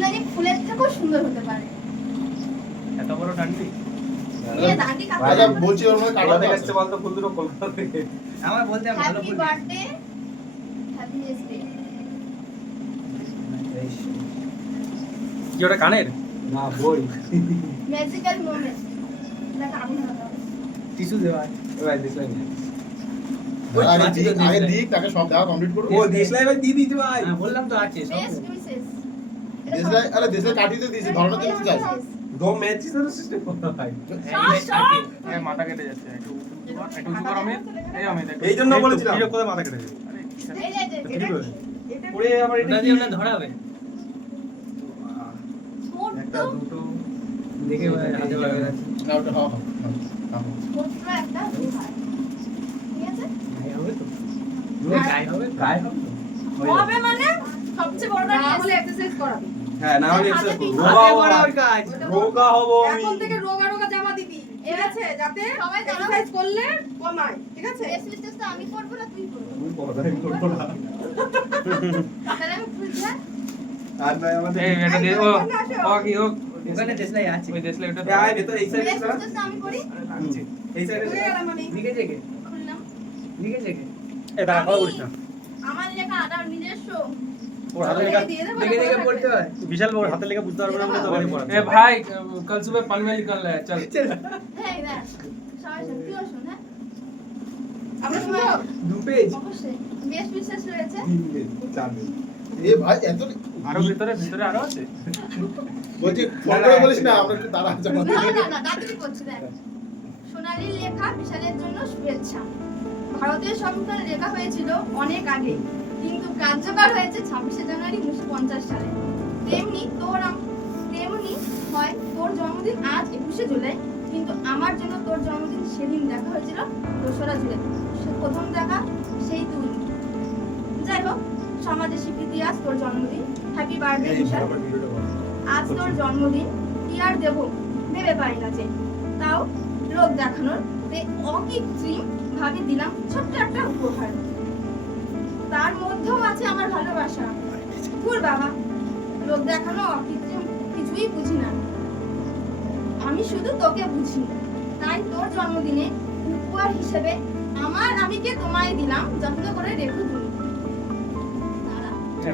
ফুলদানি ফুলের থেকেও সুন্দর হতে পারে। এত বড় ডান্ডি নিয়ে দাঁড়ি কাটতে রাজা বলছি ওর মধ্যে কাটা থেকে আছে বলতো? ফুল দুটো কলকাতা থেকে আমার বলতে ভালো ফুল বার্থডে হ্যাপিনেস ডে কি ওটা কানের? না বই। ম্যাজিক্যাল মোমেন্ট দেখ আগুন লাগাও টিস্যু দেওয়া এবার দিসলাই আগে আগে দিক তাকে সব দেওয়া কমপ্লিট করো। ও দিসলাই ভাই দি দিতে ভাই। হ্যাঁ বললাম তো আছে সব দেশলাই আরে দেশলাই কাটিতে দিয়েছি ধরনা দিতে চাই দো ম্যাচ ইজ দ্য সিস্টেম ভাই হ্যাঁ, মাথা কেটে যাচ্ছে একটু একটু উঁচু কর এই অমিত, একটু- এই জন্য বলেছিলাম। কি কোথায় মাথা কেটে যাবে। আরে, এই তো ওরে আবার এটা দিয়ে ওটা ধরাবে। একটা দুটো দেখে হাতে লাগা না ওটা হ্যাঁ হ্যাঁ, হ্যাঁ একটা ঠিক আছে? গায়ে হবে তো। গায়ে হবে গায়ে হবে হবে মানে সবচেয়ে বড়টা নিয়ে আসলে এক্সারসাইজ করাবি। হ্যাঁ না এক্সারসাইজ পিঠা। রোগা হব না। রোগা হব আমি। এখন থেকে রোগা রোগা জামা দিবি। ঠিক আছে যাতে সবাই এক্সারসাইজ করলে কমায় ঠিক আছে? এক্সারসাইজ তো আমি করব না তুই করবি? আমি পড়াই করব না। তাহলে আমি ফুল দিয়ে আর নাই আমাদের এই, এটা দিয়ে, ও, ও কি, ও, ওখানে দেশলাই আছে। ওই দেশলাই ওটা আয় ভেতর এই সাইডে আমি করি। এই সাইডে হয়ে গেলাম আমি লিখেছে কে খুললাম। লিখেছে কে এ কথা বলিস না আমার লেখা আদার নিজস্ব। ওর হাতে লেখা দিয়ে দেবো দেখে দেখে পড়তে হয় বিশাল বড় হাতে লেখা বুঝতে পারবে না বলে তোকে পড়াচ্ছি ए भाई कल सुबह पन में निकल रहा है चल হ্যাঁ দেখ সবাই শোন তুইও শোন হ্যাঁ আমরা শুনবো দু পেজ অবশ্যই বেশ বিশেষ রয়েছে তিন দিন চার দিন এ ভাই এত আরো ভিতরে ভিতরে আরো আছে বলছি ফোন করে বলিস না আমরা একটু দাঁড়া জমা না না না দাদুরি করছি দেখ সোনালীর লেখা বিশালের জন্য শুভেচ্ছা ভারতীয় সংবিধান লেখা হয়েছিল অনেক আগে কিন্তু কার্যকর হয়েছে ছাব্বিশে জানুয়ারি উনিশশো পঞ্চাশ সালে। তেমনি তোর তেমনি হয় তোর জন্মদিন আজ একুশে জুলাই কিন্তু আমার জন্য তোর জন্মদিন সেদিন দেখা হয়েছিল দোসরা জুলাই। সে প্রথম দেখা সেই তুই যাই হোক সমাজে স্বীকৃতি আজ তোর জন্মদিন। Happy birthday Bishal. আজ তোর জন্মদিন। কি আর দেব? ভেবে পারি না যে। তাও লোক দেখানোর। অকৃত্রিম ভাবে দিলাম ছোট্ট একটা ভালোবাসা। ভুল বাবা লোক দেখানো অকৃত্রিম কিছুই বুঝি না। আমি শুধু তোকে বুঝি তাই তোর জন্মদিনে উপহার হিসেবে আমার আমিকে তোমায় দিলাম যত্ন করে রেখো তুমি।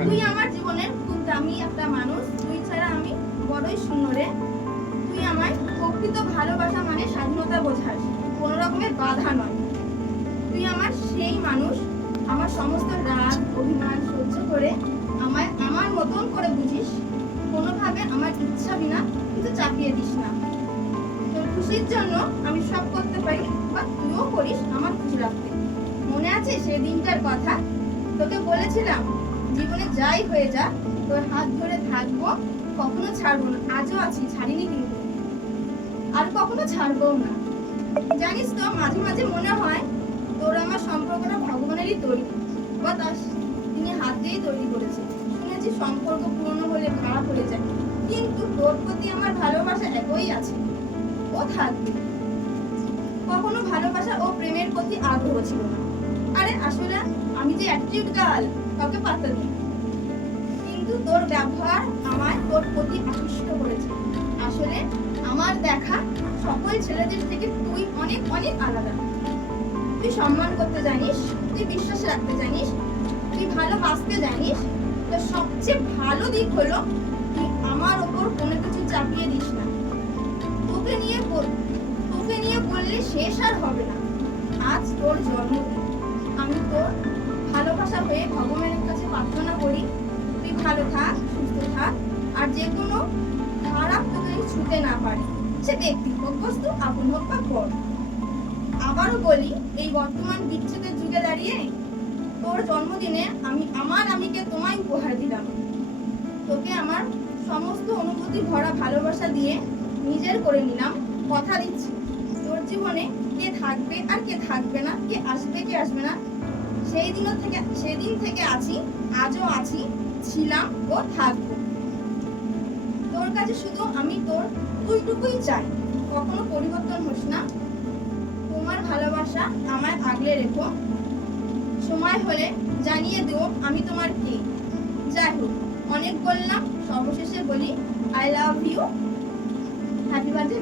তুই আমার জীবনের খুব দামি একটা মানুষ তুই ছাড়া আমি বড়ই শূন্য রে তুই আমায় প্রকৃত ভালোবাসা মানে স্বাধীনতা বোঝাস কোনো রকমের বাধা নয়। তুই আমার সেই মানুষ আমার সমস্ত রাগ অভিমান করে আমায়, আমার মতন করে বুঝিস। কোনোভাবে আমার ইচ্ছা বিনা কিছু চাপিয়ে দিস না। তোর খুশির জন্য আমি সব করতে পারি, বা তুইও করিস আমার খুশি রাখতে। মনে আছে সেই দিনটার কথা? তোকে বলেছিলাম, জীবনে যাই হয়ে যা, তোর হাত ধরে থাকব, কখনো ছাড়বো না। আজও আছি, ছাড়িনি কিন্তু। আর কখনো ছাড়বো না। জানিস তো, মাঝে মাঝে মনে হয় তোর আমার সম্পর্কটা ভগবানেরই তৈরি, বা তার তৈরি করেছে। শুনেছি সম্পর্ক পুরনো হলে খারাপ হয়ে যায়। কিন্তু তোর প্রতি আমার ভালোবাসা একই আছে। ও থাকবে। কখনো ভালোবাসা ও প্রেমের প্রতি আগ্রহ ছিল না। আরে আসলে আমি যে অ্যাটিটিউড গার্ল কাউকে পাত্তা দিই কিন্তু তোর ব্যবহার আমায় তোর প্রতি আকৃষ্ট করেছে। আসলে আমার দেখা সকল ছেলেদের থেকে তুই অনেক অনেক আলাদা। তুই সম্মান করতে জানিস, তুই বিশ্বাস রাখতে জানিস তুই ভালোবাসতে জানিস? তো সবচেয়ে ভালো দিক হলো তুই আমার ওপর কোনো কিছু চাপিয়ে দিস না। তোকে নিয়ে তোকে নিয়ে বললে শেষ আর হবে না। আজ তোর জন্মদিন। আমি তোর ভালোবাসা হয়ে ভগবানের কাছে প্রার্থনা করি, তুই ভালো থাক, সুস্থ থাক, আর যে কোনো খারাপ তোকে ছুতে না পারে। সে ব্যক্তি হোক, বস্তু, আপন হোক বা পর। আবারও বলি, এই বর্তমান বিচ্ছেদের যুগে দাঁড়িয়ে তোর জন্মদিনে আমি আমার আমিকে তোমায় উপহার দিলাম। তোকে আমার সমস্ত অনুভূতি ভরা ভালোবাসা দিয়ে নিজের করে নিলাম। কথা দিচ্ছি, তোর জীবনে কে থাকবে আর কে থাকবে না, কে আসবে কে আসবে না, সেই দিন থেকে সেই দিন থেকে আছি, আজও আছি, ছিলাম ও থাকব। তোর কাছে শুধু আমি তোর তুইটুকুই চাই, কখনো পরিবর্তন হোস না। তোমার ভালোবাসা আমায় আগলে রেখো। সময় হলে জানিয়ে দেব আমি তোমার কে। যাই হোক অনেক বললাম অবশেষে বলি I love you happy birthday